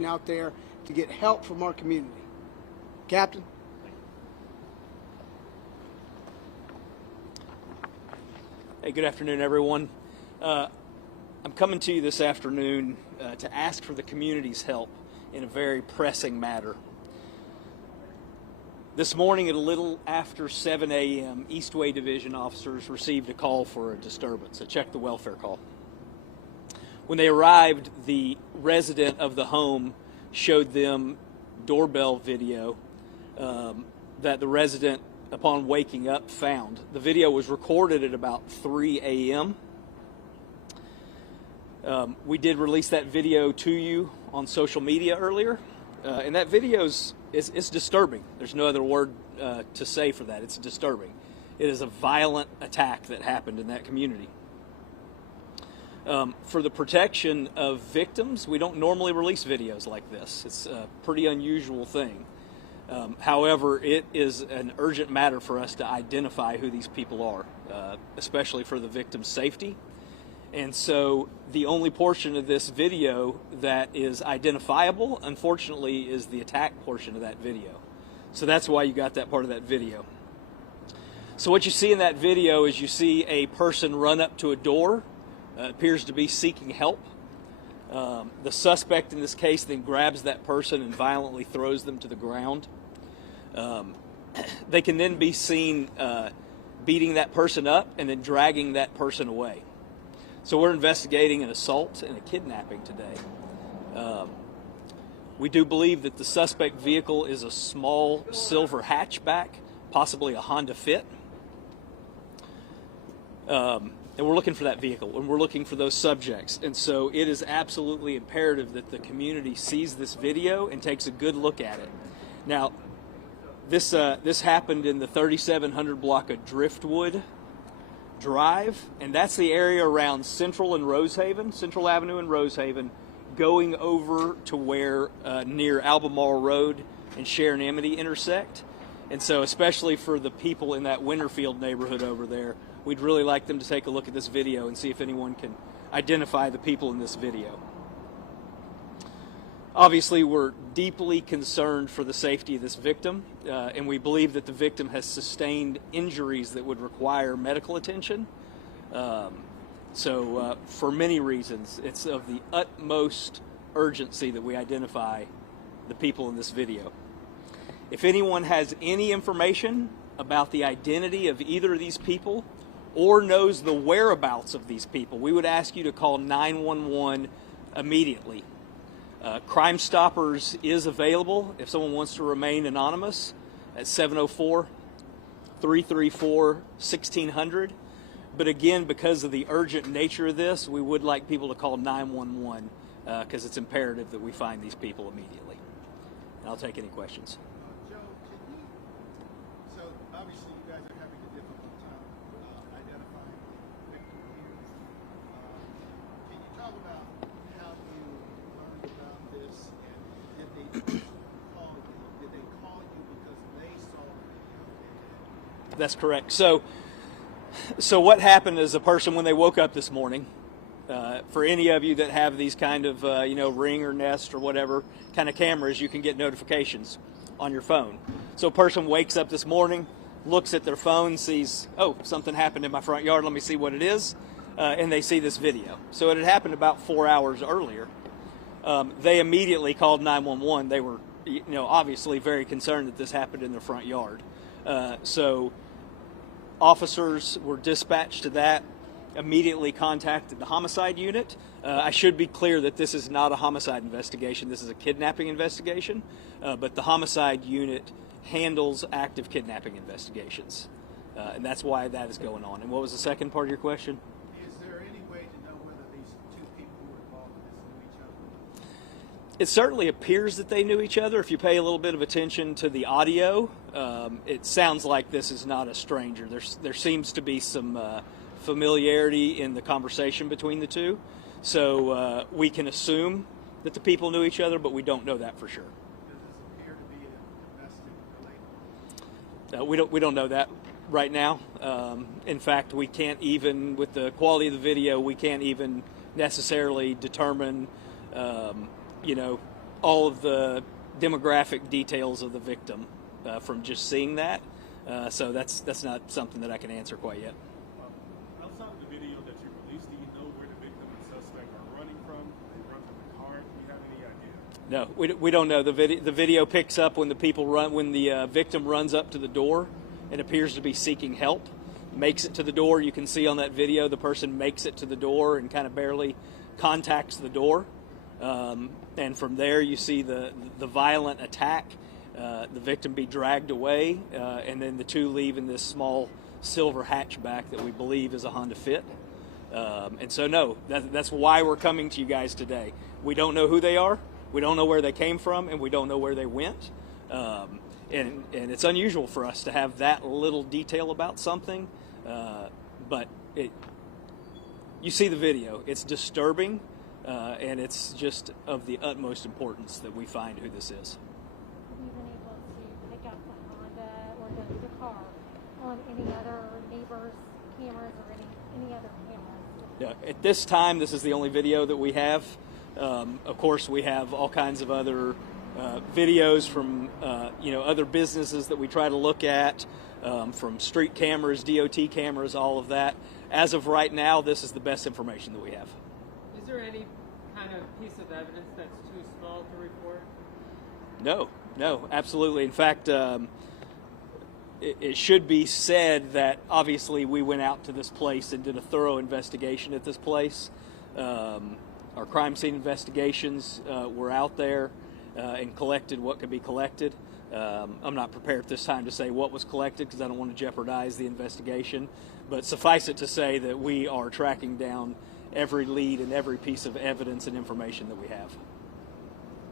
out there to get help from our community. Captain? Hey, good afternoon, everyone. I'm coming to you this afternoon to ask for the community's help in a very pressing matter. This morning at a little after 7 a.m., Eastway Division officers received a call for a disturbance, a check the welfare call. When they arrived, the resident of the home showed them doorbell video that the resident, upon waking up, found. The video was recorded at about 3 a.m. We did release that video to you on social media earlier, and that video is disturbing. There's no other word to say for that. It's disturbing. It is a violent attack that happened in that community. For the protection of victims, we don't normally release videos like this. It's a pretty unusual thing. However, it is an urgent matter for us to identify who these people are, especially for the victim's safety. And so the only portion of this video that is identifiable, unfortunately, is the attack portion of that video. So that's why you got that part of that video. So what you see in that video is you see a person run up to a door, appears to be seeking help. The suspect in this case then grabs that person and violently throws them to the ground. They can then be seen beating that person up and then dragging that person away. So we're investigating an assault and a kidnapping today. We do believe that the suspect vehicle is a small silver hatchback, possibly a Honda Fit. And we're looking for that vehicle, and we're looking for those subjects. And so it is absolutely imperative that the community sees this video and takes a good look at it. Now, this happened in the 3700 block of Driftwood Drive, and that's the area around Central and Rosehaven, Central Avenue and Rosehaven, going over to where near Albemarle Road and Sharon Amity intersect. And so especially for the people in that Winterfield neighborhood over there, we'd really like them to take a look at this video and see if anyone can identify the people in this video. Obviously, we're deeply concerned for the safety of this victim, and we believe that the victim has sustained injuries that would require medical attention. So for many reasons, it's of the utmost urgency that we identify the people in this video. If anyone has any information about the identity of either of these people or knows the whereabouts of these people, we would ask you to call 911 immediately. Crime Stoppers is available if someone wants to remain anonymous at 704-334-1600. But again, because of the urgent nature of this, we would like people to call 911 because it's imperative that we find these people immediately. And I'll take any questions. Joe, so obviously you guys are having a difficult time identifying the victim here. Can you talk about how you learned about this, and did they call you? Did they call you because they saw the video? That's correct. So what happened is a person, when they woke up this morning, for any of you that have these kind of, Ring or Nest or whatever kind of cameras, you can get notifications on your phone. So a person wakes up this morning, looks at their phone, sees, oh, something happened in my front yard, let me see what it is, and they see this video. So it had happened about 4 hours earlier. They immediately called 911. They were, obviously very concerned that this happened in their front yard. So officers were dispatched to that, immediately contacted the homicide unit. I should be clear that this is not a homicide investigation. This is a kidnapping investigation, but the homicide unit handles active kidnapping investigations, and that's why that is going on. And what was the second part of your question? Is there any way to know whether these two people who were involved in this knew each other? It certainly appears that they knew each other. If you pay a little bit of attention to the audio, it sounds like this is not a stranger. There seems to be some familiarity in the conversation between the two. So we can assume that the people knew each other, but we don't know that for sure. Does this appear to be a domestic related? We don't know that right now. In fact, we can't even, with the quality of the video, we can't even necessarily determine all of the demographic details of the victim from just seeing that. So that's not something that I can answer quite yet. Outside of the video that you released, do you know where the victim and suspect are running from? They run from the car? Do you have any idea? No, we don't know. The video picks up when the victim runs up to the door and appears to be seeking help, makes it to the door. You can see on that video the person makes it to the door and kind of barely contacts the door. And from there you see the violent attack, the victim be dragged away, and then the two leave in this small silver hatchback that we believe is a Honda Fit. And so no, that's why we're coming to you guys today. We don't know who they are, we don't know where they came from, and we don't know where they went. And it's unusual for us to have that little detail about something, but you see the video, it's disturbing. And it's just of the utmost importance that we find who this is. Have you been able to pick up the Honda or the car on any other neighbors' cameras or any other cameras? Yeah, at this time, this is the only video that we have. Of course, we have all kinds of other videos from other businesses that we try to look at, from street cameras, DOT cameras, all of that. As of right now, this is the best information that we have. Is there any kind of piece of evidence that's too small to report? No, absolutely. In fact, it should be said that obviously we went out to this place and did a thorough investigation at this place. Our crime scene investigations were out there and collected what could be collected. I'm not prepared at this time to say what was collected because I don't want to jeopardize the investigation, but suffice it to say that we are tracking down every lead and every piece of evidence and information that we have.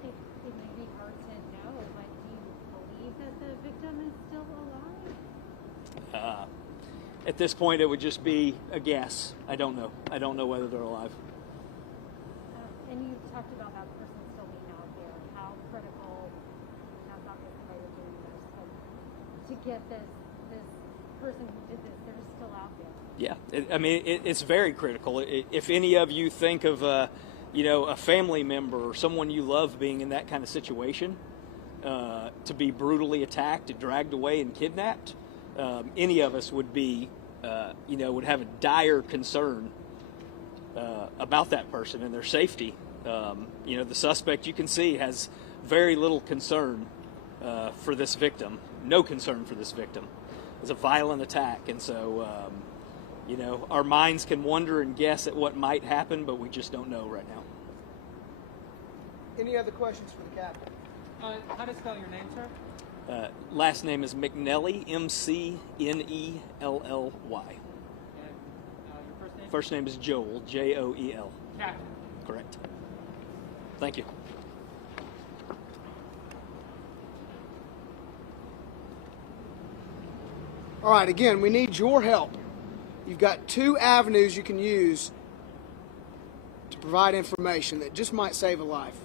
It may be hard to know, but do you believe that the victim is still alive? At this point, it would just be a guess. I don't know. I don't know whether they're alive. And you talked about that person still being out there. How critical, that's obviously why you're doing this, but to get this person who did this, they're still out there. Yeah, it's very critical. If any of you think of a family member or someone you love being in that kind of situation, to be brutally attacked and dragged away and kidnapped, any of us would be, would have a dire concern about that person and their safety. The suspect, you can see, has very little concern for this victim, no concern for this victim. It's a violent attack, and so our minds can wonder and guess at what might happen, but we just don't know right now. Any other questions for the captain? How to spell your name, sir? Last name is McNelly, McNelly. And your first name? First name is Joel, Joel. Captain. Correct. Thank you. All right, again, we need your help. You've got two avenues you can use to provide information that just might save a life.